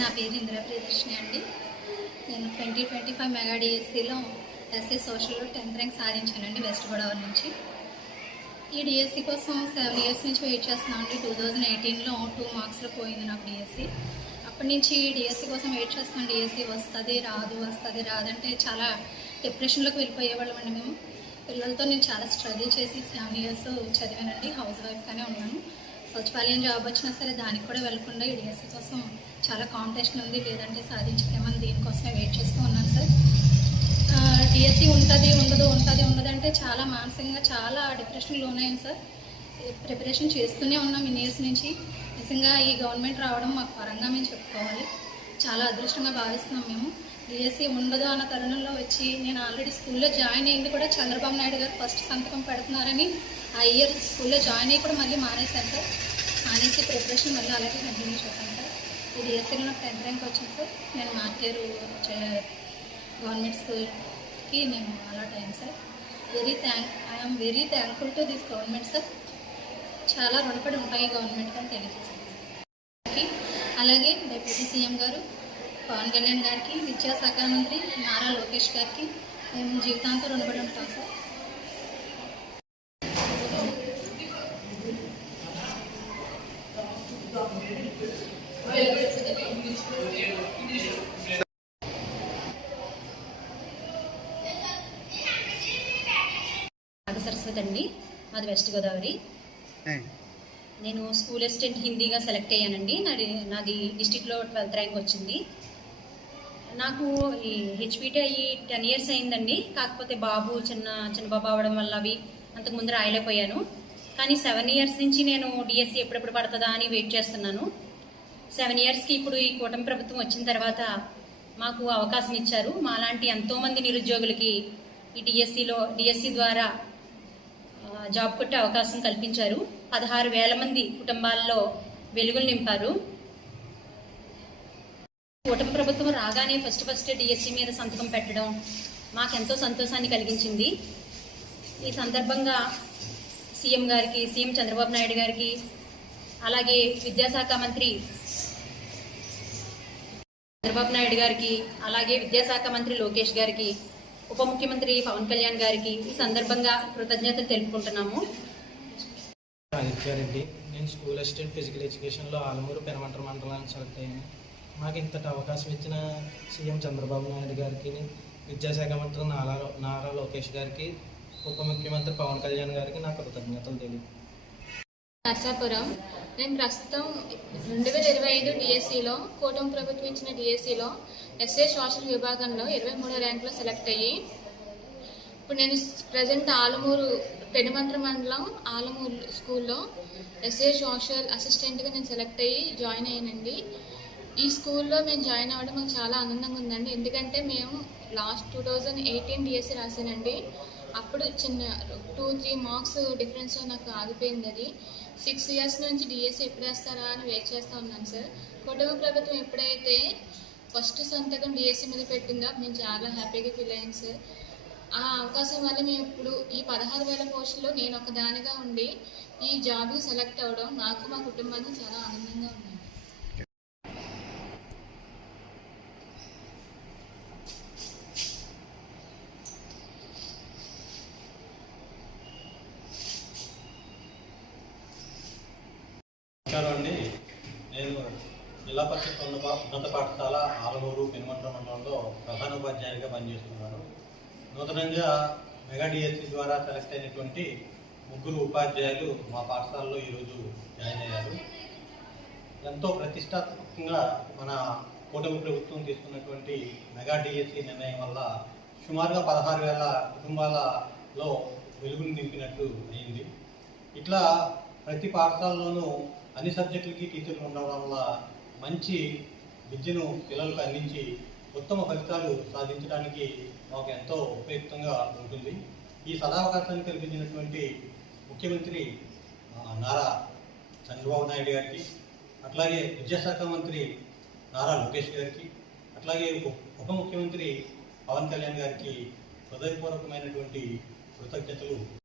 నా పేరు ఇందిరా ప్రియదర్శిని అండి. నేను ట్వంటీ ట్వంటీ ఫైవ్ మెగా డిఎస్సిలో ఎస్సీ సోషల్లో టెన్త్ ర్యాంక్ సాధించానండి వెస్ట్ గోదావరి నుంచి. ఈ డిఎస్సి కోసం సెవెన్ ఇయర్స్ నుంచి వెయిట్ చేస్తున్నాను అండి. టూ థౌజండ్ ఎయిటీన్లో టూ మార్క్స్లో పోయింది నాకు డిఎస్సి. అప్పటి నుంచి డిఎస్సి కోసం వెయిట్ చేస్తున్నాను డిఎస్సి వస్తుంది రాదు వస్తుంది రాదంటే చాలా డిప్రెషన్లోకి వెళ్ళిపోయేవాళ్ళం అండి మేము. పిల్లలతో నేను చాలా స్ట్రగుల్ చేసి సెవెన్ ఇయర్స్ చదివానండి. హౌస్ వైఫ్గానే ఉన్నాను. సచివాలయం జాబ్ వచ్చినా సరే దానికి కూడా వెళ్ళకుండా ఈ డిఎస్సి కోసం చాలా కాంపిటీషన్ ఉంది. లేదంటే సాధించలేమని దీనికోసమే వెయిట్ చేస్తూ ఉన్నాను సార్. డిఎస్సీ ఉంటుంది ఉండదు ఉంటుంది ఉండదు అంటే చాలా మానసికంగా చాలా డిప్రెషన్ ఉన్నాయండి సార్. ప్రిపరేషన్ చేస్తూనే ఉన్నాం ఇన్ని ఇయర్స్ నుంచి. నిజంగా ఈ గవర్నమెంట్ రావడం మాకు పరంగా మేము చెప్పుకోవాలి. చాలా అదృష్టంగా భావిస్తున్నాం మేము. డిఎస్సీ ఉండదు అన్న తరుణంలో వచ్చి నేను ఆల్రెడీ స్కూల్లో జాయిన్ అయింది కూడా చంద్రబాబు నాయుడు గారు ఫస్ట్ సంతకం పెడుతున్నారని ఆ ఇయర్ స్కూల్లో జాయిన్ అయ్యి కూడా మళ్ళీ మానేశాను సార్. మానేసి ప్రిపరేషన్ మళ్ళీ అలాగే కంటిన్యూ చేశాను సార్. ఇది డిఎస్సీలో నాకు టెన్త్ ర్యాంక్ వచ్చింది సార్. నేను మార్కేరు చే- గవర్నమెంట్ స్కూల్కి నేను అలాట్ అయ్యాను sir. Very thank I'm very thankful to this government sir. చాలా రుణపడి ఉంటాయి గవర్నమెంట్ అని తెలియజేశాను సార్. అలాగే డిప్యూటీ సీఎం గారు పవన్ కళ్యాణ్ గారికి విద్యాశాఖ మంత్రి నారా లోకేష్ గారికి మేము జీవితాంతం రుణపడి ఉంటాం సార్. సరస్వతి అండి. మాది వెస్ట్ గోదావరి. నేను స్కూల్ అసిస్టెంట్ హిందీగా సెలెక్ట్ అయ్యానండి. నాది నాది డిస్టిక్లో ట్వెల్త్ ర్యాంక్ వచ్చింది. నాకు ఈ హెచ్పిటి అయ్యి టెన్ ఇయర్స్ అయిందండి. కాకపోతే బాబు చిన్న చిన్న బాబు అవడం వల్ల అవి అంతకుముందు రాయలేకపోయాను. కానీ సెవెన్ ఇయర్స్ నుంచి నేను డిఎస్సి ఎప్పుడెప్పుడు పడుతుందా అని వెయిట్ చేస్తున్నాను. సెవెన్ ఇయర్స్కి ఇప్పుడు ఈ కూటమి ప్రభుత్వం వచ్చిన తర్వాత మాకు అవకాశం ఇచ్చారు. మాలాంటి ఎంతోమంది నిరుద్యోగులకి ఈ డిఎస్సిలో డిఎస్సి ద్వారా జాబ్ కొట్టే అవకాశం కల్పించారు. పదహారు వేల మంది కుటుంబాల్లో వెలుగులు నింపారు. కూటమి ప్రభుత్వం రాగానే ఫస్ట్ ఫస్ట్ డిఎస్సి మీద సంతకం పెట్టడం మాకెంతో సంతోషాన్ని కలిగించింది. ఈ సందర్భంగా సీఎం గారికి సీఎం చంద్రబాబు నాయుడు గారికి అలాగే విద్యాశాఖ మంత్రి చంద్రబాబు నాయుడు గారికి అలాగే విద్యాశాఖ మంత్రి లోకేష్ గారికి ఉప ముఖ్యమంత్రి పవన్ కళ్యాణ్ గారికి ఈ సందర్భంగా కృతజ్ఞతలు తెలుపుకుంటున్నాము. ఆదిత్యారెడ్డి నేను స్కూల్ అసిస్టెంట్ ఫిజికల్ ఎడ్యుకేషన్లో ఆలమూరు పెనమంటర మండలాన్ని సెలెక్ట్ అయ్యాను. నాకు ఇంతటి అవకాశం ఇచ్చిన సీఎం చంద్రబాబు నాయుడు గారికి విద్యాశాఖ మంత్రి నారా నారా లోకేష్ గారికి ఉప ముఖ్యమంత్రి పవన్ కళ్యాణ్ గారికి నా కృతజ్ఞతలు తెలియదు నర్సాపురం నేను ప్రస్తుతం రెండు వేల ఇరవై ఐదు డిఎస్సిలో కూటమి ప్రభుత్వం ఇచ్చిన డిఎస్సిలో ఎస్ఏ సోషల్ విభాగంలో ఇరవై మూడో ర్యాంకులో సెలెక్ట్ అయ్యి ఇప్పుడు నేను ప్రజెంట్ ఆలమూరు పెనుమంత్ర మండలం ఆలమూరు స్కూల్లో ఎస్ఏ సోషల్ అసిస్టెంట్గా నేను సెలెక్ట్ అయ్యి జాయిన్ అయ్యానండి. ఈ స్కూల్లో మేము జాయిన్ అవ్వడం మాకు చాలా ఆనందంగా ఉందండి. ఎందుకంటే మేము last two thousand eighteen DSC రాశానండి. అప్పుడు చిన్న టూ త్రీ మార్క్స్ డిఫరెన్స్ నాకు ఆగిపోయింది అది. సిక్స్ ఇయర్స్ నుంచి డిఎస్సి ఎప్పుడు వేస్తారా అని వెయిట్ చేస్తూ ఉన్నాను సార్. కుటుంబ ప్రభుత్వం ఎప్పుడైతే ఫస్ట్ సంతకం డిఎస్సి మీద పెట్టిందో మేము చాలా హ్యాపీగా ఫీల్ అయ్యాను సార్. ఆ అవకాశం వల్ల మేము ఇప్పుడు ఈ పదహారు వేల పోస్టులో నేను ఒక దానిగా ఉండి ఈ జాబ్కి సెలెక్ట్ అవ్వడం నాకు మా కుటుంబానికి చాలా ఆనందంగా ఉంది. నమస్కారం అండి. నేను జిల్లా పరిషత్ ఉన్నత పాఠశాల ఆలమూరు పెనుమంట మండలంలో ప్రధాన ఉపాధ్యాయునిగా పనిచేస్తున్నాను. నూతనంగా మెగా డిఎస్సి ద్వారా సెలెక్ట్ అయినటువంటి ముగ్గురు ఉపాధ్యాయులు మా పాఠశాలలో ఈరోజు జాయిన్ అయ్యారు. ఎంతో ప్రతిష్టాత్మకంగా మన కూటమి ప్రభుత్వం తీసుకున్నటువంటి మెగా డిఎస్సి నిర్ణయం వల్ల సుమారుగా పదహారు వేల కుటుంబాలలో వెలుగును నింపినట్టు అయింది. ఇట్లా ప్రతి పాఠశాలలోనూ అన్ని సబ్జెక్టులకి టీచర్లు ఉండడం వల్ల మంచి విద్యను పిల్లలకు అందించి ఉత్తమ ఫలితాలు సాధించడానికి మాకు ఎంతో ఉపయుక్తంగా ఉంటుంది. ఈ సదావకాశాన్ని కల్పించినటువంటి ముఖ్యమంత్రి నారా చంద్రబాబు నాయుడు గారికి అట్లాగే విద్యాశాఖ మంత్రి నారా లోకేష్ గారికి అట్లాగే ఉప ముఖ్యమంత్రి పవన్ కళ్యాణ్ గారికి హృదయపూర్వకమైనటువంటి కృతజ్ఞతలు.